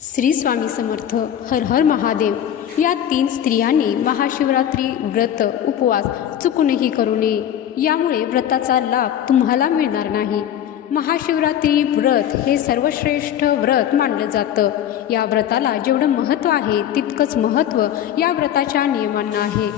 श्री स्वामी समर्थ हर हर महादेव. या तीन स्त्रियांनी महाशिवरात्री व्रत उपवास चुकूनही करू नये. यामुळे व्रताचा लाभ तुम्हाला मिळणार नाही. महाशिवरात्री व्रत हे सर्वश्रेष्ठ व्रत मानलं जातं. या व्रताला जेवढं महत्त्व आहे तितकंच महत्त्व या व्रताच्या नियमांना आहे.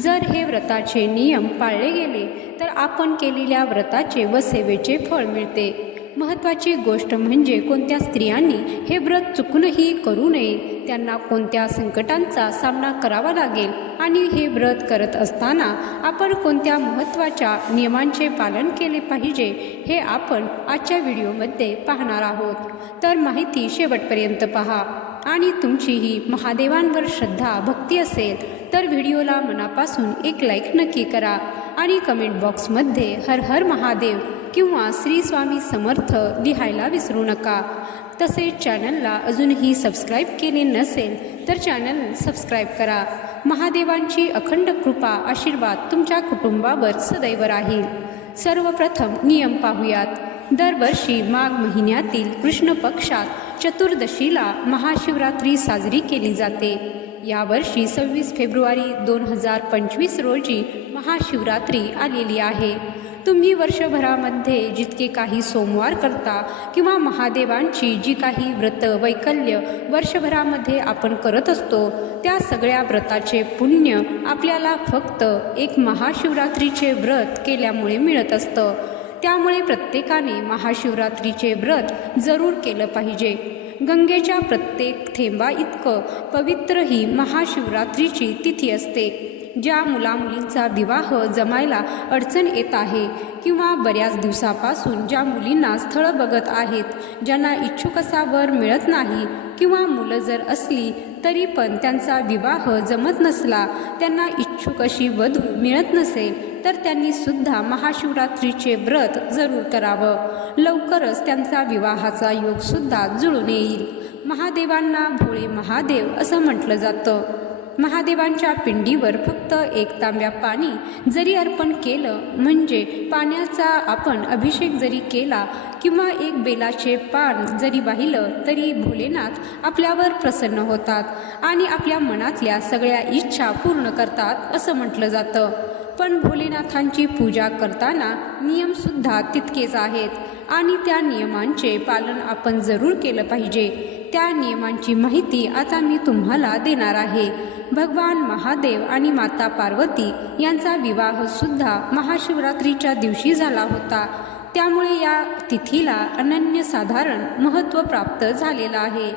जर हे व्रताचे नियम पाळले गेले तर आपण केलेल्या व्रताचे व सेवेचे फळ मिळते. महत्त्वाची गोष्ट म्हणजे कोणत्या स्त्रियांनी हे व्रत चुकूनही करू नये. त्यांना कोणत्या संकटांचा सामना करावा लागेल आणि हे व्रत करत असताना आपण कोणत्या महत्त्वाच्या नियमांचे पालन केले पाहिजे हे आपण आजच्या व्हिडिओमध्ये पाहणार आहोत. तर माहिती शेवटपर्यंत पहा. आणि तुमचीही महादेवांवर श्रद्धा भक्ती असेल तर व्हिडिओला मनापासून एक लाईक नक्की करा. आणि कमेंट बॉक्समध्ये हर हर महादेव किंवा श्री स्वामी समर्थ लिहायला विसरू नका. तसेच चॅनलला अजूनही सबस्क्राईब केले नसेल तर चॅनल सबस्क्राईब करा. महादेवांची अखंड कृपा आशीर्वाद तुमच्या कुटुंबावर सदैव राहील. सर्वप्रथम नियम पाहूयात. दरवर्षी माघ महिन्यातील कृष्ण पक्षात चतुर्दशीला महाशिवरात्री साजरी केली जाते. यावर्षी सव्वीस फेब्रुवारी दोन हजार पंचवीस रोजी महाशिवरात्री आलेली आहे. तुम्ही वर्षभरामध्ये जितके काही सोमवार करता किंवा महादेवांची जी काही व्रत वैकल्य वर्षभरामध्ये आपण करत असतो त्या सगळ्या व्रताचे पुण्य आपल्याला फक्त एक महाशिवरात्रीचे व्रत केल्यामुळे मिळत असतं. त्यामुळे प्रत्येकाने महाशिवरात्रीचे व्रत जरूर केलं पाहिजे. गंगेच्या प्रत्येक थेंबा इतकं पवित्र ही महाशिवरात्रीची तिथी असते. ज्या मुलामुलींचा विवाह जमायला अडचण येत आहे किंवा बऱ्याच दिवसापासून ज्या मुलींना स्थळं बघत आहेत ज्यांना इच्छुक असा वर मिळत नाही किंवा मुलं जर असली तरी पण त्यांचा विवाह जमत नसला त्यांना इच्छुक अशी वधू मिळत नसेल तर त्यांनी सुद्धा महाशिवरात्रीचे व्रत जरूर करावं. लवकरच त्यांचा विवाहाचा योगसुद्धा जुळून येईल. महादेवांना भोळे महादेव असं म्हटलं जातं. महादेवांच्या पिंडीवर फक्त एक तांब्या पाणी जरी अर्पण केलं म्हणजे पाण्याचा आपण अभिषेक जरी केला किंवा एक बेलाचे पान जरी वाहिलं तरी भोलेनाथ आपल्यावर प्रसन्न होतात आणि आपल्या मनातल्या सगळ्या इच्छा पूर्ण करतात असं म्हटलं जातं. पण भोलेनाथांची पूजा करताना नियमसुद्धा तितकेच आहेत आणि त्या नियमांचे पालन आपण जरूर केलं पाहिजे. त्या नियमांची माहिती आता मी तुम्हाला देणार आहे. भगवान महादेव आणि माता पार्वती यांचा विवाह सुद्धा महाशिवरात्रीच्या दिवशी झाला होता. त्यामुळे या तिथीला अनन्यसाधारण महत्त्व प्राप्त झालेलं आहे.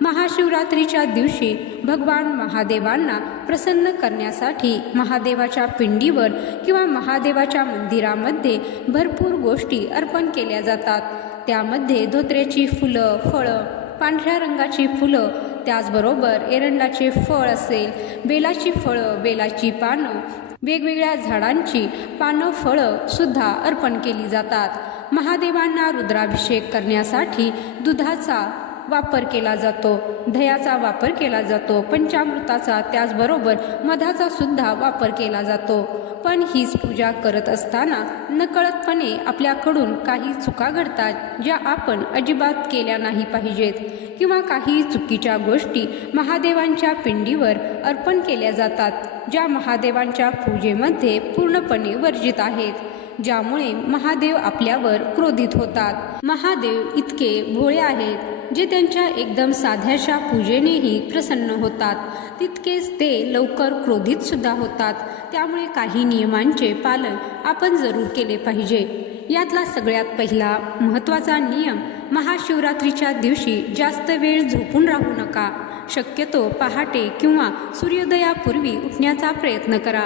महाशिवरात्रीच्या दिवशी भगवान महादेवांना प्रसन्न करण्यासाठी महादेवाच्या पिंडीवर किंवा महादेवाच्या मंदिरामध्ये भरपूर गोष्टी अर्पण केल्या जातात. त्यामध्ये धोत्र्याची फुलं फळं पांढऱ्या रंगाची फुलं त्याचबरोबर एरंडाचे फळ असेल बेलाची फळं बेलाची पानं वेगवेगळ्या झाडांची पानं फळं सुद्धा अर्पण केली जातात. महादेवांना रुद्राभिषेक करण्यासाठी दुधाचा वापर केला जातो दह्याचा वापर केला जातो पंचामृताचा त्याचबरोबर मधाचा सुद्धा वापर केला जातो. पण हीच पूजा करत असताना नकळतपणे आपल्याकडून काही चुका घडतात ज्या आपण अजिबात केल्या नाही पाहिजेत. किंवा काही चुकीच्या गोष्टी महादेवांच्या पिंडीवर अर्पण केल्या जातात ज्या महादेवांच्या पूजेमध्ये पूर्णपणे वर्जित आहेत ज्यामुळे महादेव आपल्यावर क्रोधित होतात. महादेव इतके भोळे आहेत जे त्यांच्या एकदम साध्याशा पूजेनेही प्रसन्न होतात. तितकेच ते लवकर क्रोधित सुद्धा होतात. त्यामुळे काही नियमांचे पालन आपण जरूर केले पाहिजे. यातला सगळ्यात पहिला महत्त्वाचा नियम महाशिवरात्रीच्या दिवशी जास्त वेळ झोपून राहू नका. शक्यतो पहाटे किंवा सूर्योदयापूर्वी उठण्याचा प्रयत्न करा.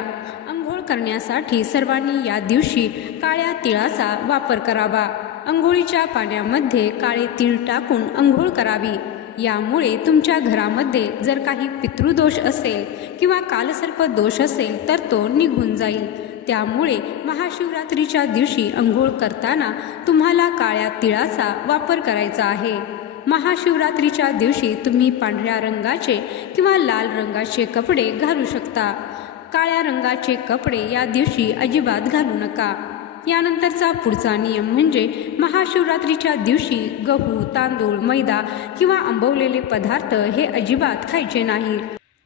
अंघोळ करण्यासाठी सर्वांनी या दिवशी काळ्या तिळाचा वापर करावा. अंघोळीच्या पाण्यामध्ये काळे तीळ टाकून अंघोळ करावी. यामुळे तुमच्या घरामध्ये जर काही पितृदोष असेल किंवा कालसर्प दोष असेल तर तो निघून जाईल. त्यामुळे महाशिवरात्रीच्या दिवशी अंघोळ करताना तुम्हाला काळ्या तिळाचा वापर करायचा आहे. महाशिवरात्रीच्या दिवशी तुम्ही पांढऱ्या रंगाचे किंवा लाल रंगाचे कपडे घालू शकता. काळ्या रंगाचे कपडे या दिवशी अजिबात घालू नका. यानंतरचा पुढचा नियम म्हणजे महाशिवरात्रीच्या दिवशी गहू तांदूळ मैदा किंवा आंबवलेले पदार्थ हे अजिबात खायचे नाही.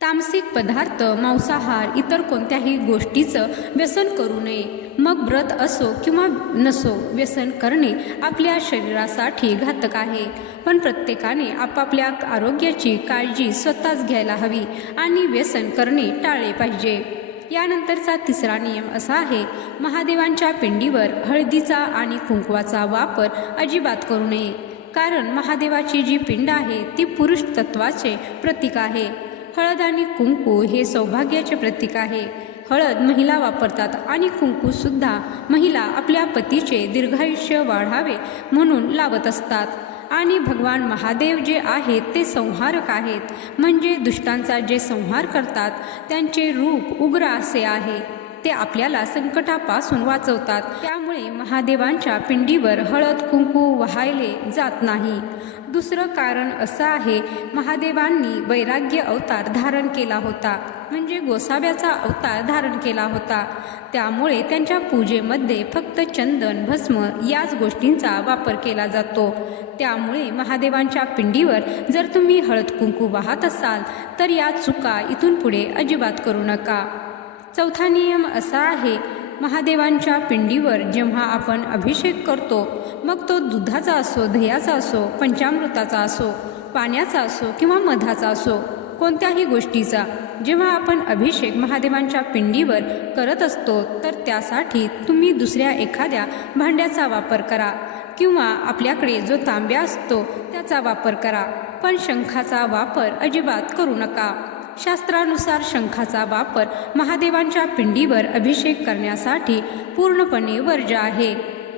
तामसिक पदार्थ मांसाहार इतर कोणत्याही गोष्टीचं व्यसन करू नये. मग व्रत असो किंवा नसो व्यसन करणे आपल्या शरीरासाठी घातक आहे. पण प्रत्येकाने आपापल्या आरोग्याची काळजी स्वतःच घ्यायला हवी आणि व्यसन करणे टाळले पाहिजे. यानंतरचा तिसरा नियम असा आहे महादेवांच्या पिंडीवर हळदीचा आणि कुंकवाचा वापर अजिबात करू नये. कारण महादेवाची जी पिंड आहे ती पुरुष तत्वाचे प्रतीक आहे. हळद आणि कुंकू हे सौभाग्याचे प्रतीक आहे. हळद महिला वापरतात आणि कुंकू सुद्धा महिला आपल्या पतीचे दीर्घायुष्य वाढावे म्हणून लावत असतात. आणि भगवान महादेव जे आहेत ते संहारक आहेत. म्हणजे दुष्टांचा जे संहार करतात त्यांचे रूप उग्र असे आहे. ते आपल्याला संकटापासून वाचवतात. त्यामुळे महादेवांच्या पिंडीवर हळद कुंकू वाहायले जात नाही. दुसरं कारण असं आहे महादेवांनी वैराग्य अवतार धारण केला होता. म्हणजे गोसाव्याचा अवतार धारण केला होता. त्यामुळे त्यांच्या पूजेमध्ये फक्त चंदन भस्म याच गोष्टींचा वापर केला जातो. त्यामुळे महादेवांच्या पिंडीवर जर तुम्ही हळद कुंकू वाहत असाल तर या चुका इथून पुढे अजिबात करू नका. चौथा नियम असा आहे महादेवांच्या पिंडीवर जेव्हा आपण अभिषेक करतो मग तो दुधाचा असो दह्याचा असो पंचामृताचा असो पाण्याचा असो किंवा मधाचा असो कोणत्याही गोष्टीचा जेव्हा आपण अभिषेक महादेवांच्या पिंडीवर करत असतो तर त्यासाठी तुम्ही दुसऱ्या एखाद्या भांड्याचा वापर करा किंवा आपल्याकडे जो तांब्या असतो त्याचा वापर करा पण शंखाचा वापर अजिबात करू नका. शास्त्रानुसार शंखाचा वापर महादेवांच्या पिंडीवर अभिषेक करण्यासाठी पूर्णपणे वर्ज आहे.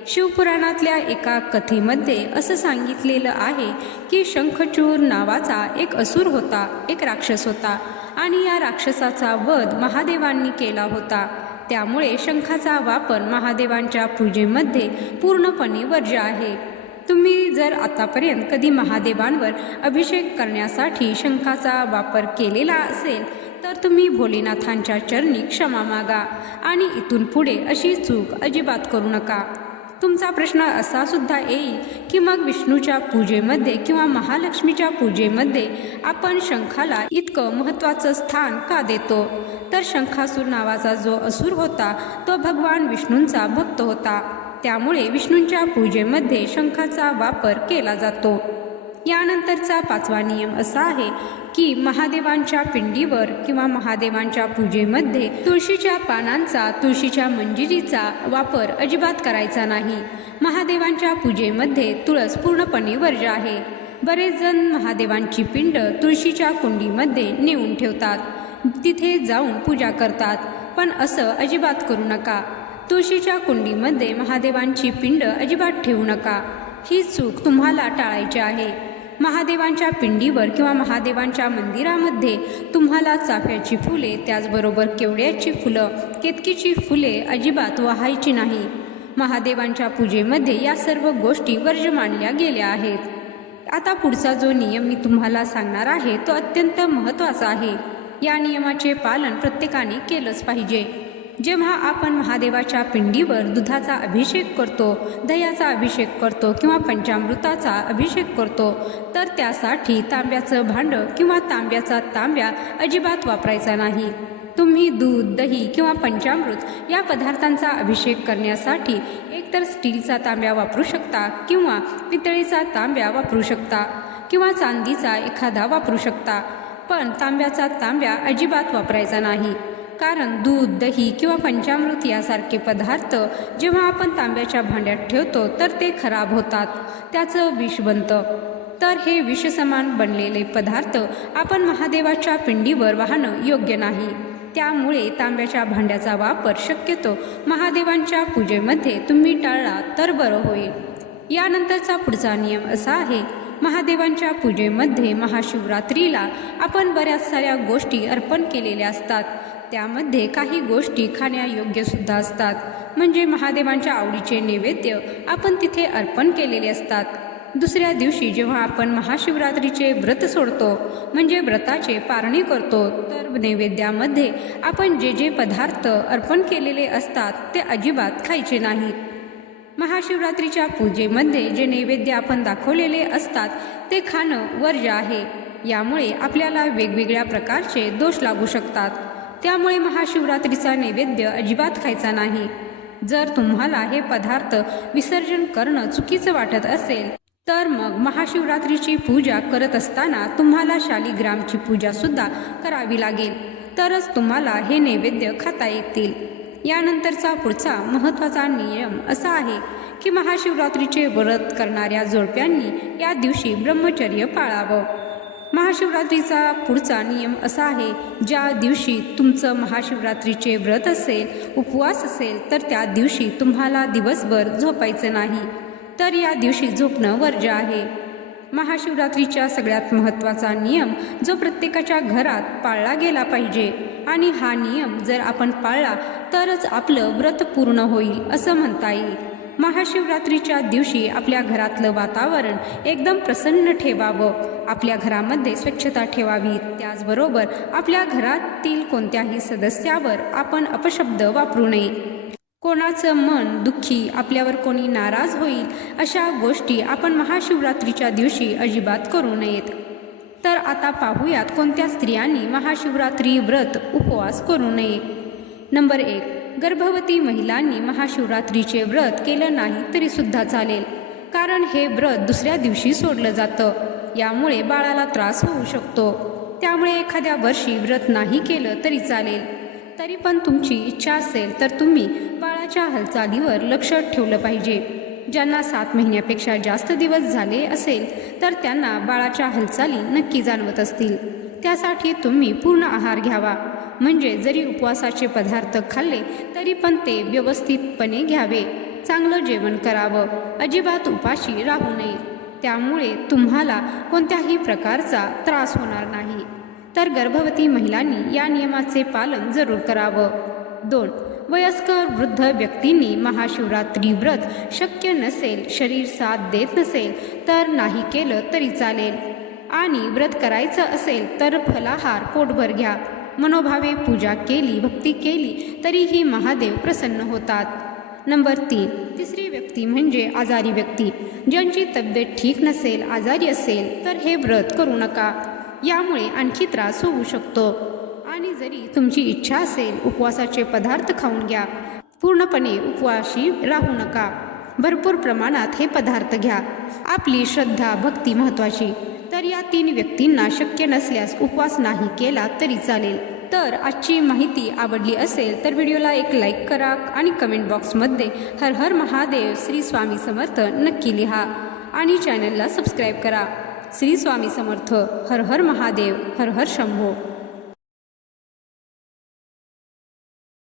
शिवपुराणातल्या एका कथेमध्ये असं सांगितलेलं आहे की शंखचूर नावाचा एक असुर होता एक राक्षस होता आणि या राक्षसाचा वध महादेवांनी केला होता. त्यामुळे शंखाचा वापर महादेवांच्या पूजेमध्ये पूर्णपणे वर्ज आहे. तुम्ही जर आतापर्यंत कधी महादेवांवर अभिषेक करण्यासाठी शंखाचा वापर केलेला असेल तर तुम्ही भोलेनाथांच्या चरणी क्षमा मागा आणि इथून पुढे अशी चूक अजिबात करू नका. तुमचा प्रश्न असा सुद्धा येईल की मग विष्णूच्या पूजेमध्ये किंवा महालक्ष्मीच्या पूजेमध्ये आपण शंखाला इतकं महत्त्वाचं स्थान का देतो? तर शंखासूर नावाचा जो असुर होता तो भगवान विष्णूंचा भक्त होता. त्यामुळे विष्णूंच्या पूजेमध्ये शंखाचा वापर केला जातो. यानंतरचा पाचवा नियम असा आहे की महादेवांच्या पिंडीवर किंवा महादेवांच्या पूजेमध्ये तुळशीच्या पानांचा तुळशीच्या मंजिरीचा वापर अजिबात करायचा नाही. महादेवांच्या पूजेमध्ये तुळस पूर्णपणे वर्ज्य आहे. बरेच जण महादेवांची पिंड तुळशीच्या कुंडीमध्ये नेऊन ठेवतात. तिथे जाऊन पूजा करतात. पण असं अजिबात करू नका. तुळशीच्या कुंडीमध्ये महादेवांची पिंड अजिबात ठेवू नका. ही चूक तुम्हाला टाळायची आहे. महादेवांच्या पिंडीवर किंवा महादेवांच्या मंदिरामध्ये तुम्हाला चाफ्याची फुले त्याचबरोबर केवड्याची फुलं केतकीची फुले अजिबात वाहायची नाही. महादेवांच्या पूजेमध्ये या सर्व गोष्टी वर्ज मानल्या गेल्या आहेत. आता पुढचा जो नियम मी तुम्हाला सांगणार आहे तो अत्यंत महत्त्वाचा आहे. या नियमाचे पालन प्रत्येकाने केलंच पाहिजे. जेव्हा आपण महादेवाच्या पिंडीवर दुधाचा अभिषेक करतो दह्याचा अभिषेक करतो किंवा पंचामृताचा अभिषेक करतो तर त्यासाठी तांब्याचं भांडं किंवा तांब्याचा तांब्या अजिबात वापरायचा नाही. तुम्ही दूध दही किंवा पंचामृत या पदार्थांचा अभिषेक करण्यासाठी एकतर स्टीलचा तांब्या वापरू शकता किंवा पितळीचा तांब्या वापरू शकता किंवा चांदीचा एखादा वापरू शकता पण तांब्याचा तांब्या अजिबात वापरायचा नाही. कारण दूध दही किंवा पंचामृत यासारखे पदार्थ जेव्हा आपण तांब्याच्या भांड्यात ठेवतो तर ते खराब होतात. त्याचं विष बनतं. तर हे विषसमान बनलेले पदार्थ आपण महादेवाच्या पिंडीवर वाहणं योग्य नाही. त्यामुळे तांब्याच्या भांड्याचा वापर शक्यतो महादेवांच्या पूजेमध्ये तुम्ही टाळला तर बरं होईल. यानंतरचा पुढचा नियम असा आहे महादेवांच्या पूजेमध्ये महाशिवरात्रीला आपण बऱ्याच साऱ्या गोष्टी अर्पण केलेल्या असतात. त्यामध्ये काही गोष्टी खाण्यायोग्य सुद्धा असतात. म्हणजे महादेवांच्या आवडीचे नैवेद्य आपण तिथे अर्पण केलेले असतात. दुसऱ्या दिवशी जेव्हा आपण महाशिवरात्रीचे व्रत सोडतो म्हणजे व्रताचे पारणी करतो तर नैवेद्यामध्ये आपण जे जे पदार्थ अर्पण केलेले असतात ते अजिबात खायचे नाहीत महाशिवरात्रीच्या पूजेमध्ये जे नैवेद्य आपण दाखवलेले असतात ते खाणं वर्ज्य आहे. यामुळे आपल्याला वेगवेगळ्या प्रकारचे दोष लागू शकतात. त्यामुळे महाशिवरात्रीचा नैवेद्य अजिबात खायचा नाही. जर तुम्हाला हे पदार्थ विसर्जन करणं चुकीचं वाटत असेल तर मग महाशिवरात्रीची पूजा करत असताना तुम्हाला शालिग्रामची पूजा सुद्धा करावी लागेल. तरच तुम्हाला हे नैवेद्य खाता येतील. यानंतरचा पुढचा महत्त्वाचा नियम असा आहे की महाशिवरात्रीचे व्रत करणाऱ्या जोडप्यांनी या दिवशी ब्रह्मचर्य पाळावं. महाशिवरात्रीचा पुढचा नियम असा आहे ज्या दिवशी तुमचं महाशिवरात्रीचे व्रत असेल उपवास असेल तर त्या दिवशी तुम्हाला दिवसभर झोपायचं नाही. तर या दिवशी झोपणं वर्ज्य आहे. महाशिवरात्रीच्या सगळ्यात महत्त्वाचा नियम जो प्रत्येकाच्या घरात पाळला गेला पाहिजे आणि हा नियम जर आपण पाळला तरच आपलं व्रत पूर्ण होईल असं म्हणता येईल. महाशिवरात्रीच्या दिवशी आपल्या घरातलं वातावरण एकदम प्रसन्न ठेवावं. आपल्या घरामध्ये स्वच्छता ठेवावी. त्याचबरोबर आपल्या घरातील कोणत्याही सदस्यावर आपण अपशब्द वापरू नये. कोणाचं मन दुःखी आपल्यावर कोणी नाराज होईल अशा गोष्टी आपण महाशिवरात्रीच्या दिवशी अजिबात करू नयेत. तर आता पाहूयात कोणत्या स्त्रियांनी महाशिवरात्री व्रत उपवास करू नये. नंबर एक गर्भवती महिलांनी महाशिवरात्रीचे व्रत केलं नाही तरीसुद्धा चालेल. कारण हे व्रत दुसऱ्या दिवशी सोडलं जातं. यामुळे बाळाला त्रास होऊ शकतो. त्यामुळे एखाद्या वर्षी व्रत नाही केलं तरी चालेल. तरी पण तुमची इच्छा असेल तर तुम्ही बाळाच्या हालचालीवर लक्ष ठेवलं पाहिजे. ज्यांना सात महिन्यापेक्षा जास्त दिवस झाले असेल तर त्यांना बाळाच्या हालचाली नक्की जाणवत असतील. त्यासाठी तुम्ही पूर्ण आहार घ्यावा. म्हणजे जरी उपवासाचे पदार्थ खाल्ले तरी पण ते व्यवस्थितपणे घ्यावे. चांगलं जेवण करावं. अजिबात उपाशी राहू नये. त्यामुळे तुम्हाला कोणत्याही प्रकारचा त्रास होणार नाही. तर गर्भवती महिलांनी या नियमाचे पालन जरूर करावं. दोन वयस्कर वृद्ध व्यक्तींनी महाशिवरात्री व्रत शक्य नसेल शरीर साथ देत नसेल तर नाही केलं तरी चालेल. आणि व्रत करायचं असेल तर फलाहार पोटभर घ्या. मनोभावे पूजा केली भक्ती केली तरीही महादेव प्रसन्न होतात. नंबर तीन तिसरी व्यक्ती म्हणजे आजारी व्यक्ती. ज्यांची तब्येत ठीक नसेल आजारी असेल तर हे व्रत करू नका. यामुळे आणखी त्रास होऊ शकतो. आणि जरी तुमची इच्छा असेल उपवासाचे पदार्थ खाऊन घ्या. पूर्णपणे उपवाशी राहू नका. भरपूर प्रमाणात हे पदार्थ घ्या. आपली श्रद्धा भक्ती महत्त्वाची. तर या तीन व्यक्तींना शक्य नसल्यास उपवास नाही केला तरी चालेल. तर आजची माहिती आवडली असेल तर व्हिडिओला एक लाईक करा आणि कमेंट बॉक्समध्ये हर हर महादेव श्री स्वामी समर्थ नक्की लिहा. आणि चॅनलला सबस्क्राईब करा. श्री स्वामी समर्थ हर हर महादेव हर हर शंभो.